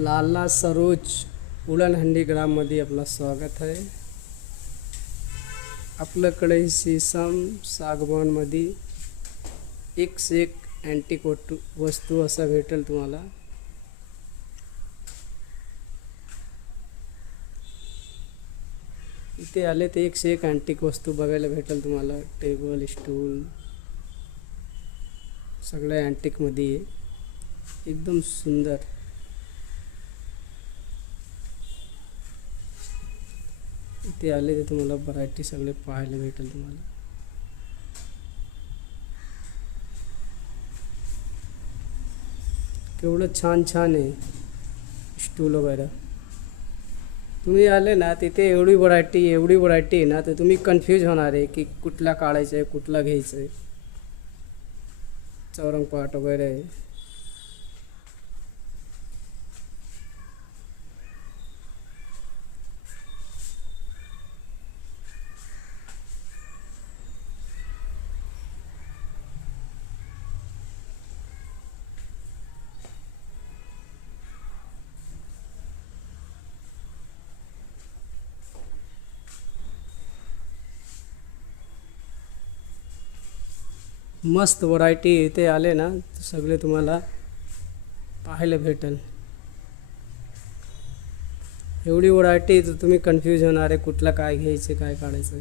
लाला सरोज उड़न हंडीग्राममध्ये आपलं स्वागत आहे. आपल्याकडे सीसम सागवानमध्ये एक से एक अँटिक वस्तू असा भेटेल तुम्हाला. इथे आले ते एक से एक अँटिक वस्तू बघायला भेटेल तुम्हाला. टेबल स्टूल सगळ्या अँटिकमध्ये एकदम सुंदर. इथे आले ते तुम्हाला व्हरायटी सगळे पाहायला भेटेल तुम्हाला. केवढं छान छान आहे स्टूल वगैरे. तुम्ही आले ना तिथे एवढी व्हरायटी आहे ना, तर तुम्ही कन्फ्यूज होणार आहे की कुठला काढायचं आहे कुठला घ्यायचं आहे. चौरंगपाट वगैरे आहे. मस्त व्हरायटी इथे आले ना सगळे तुम्हाला पाहायला भेटेल. एवढी व्हरायटी तर तुम्ही कन्फ्यूज होणार आहे कुठला काय घ्यायचं काय काढायचं.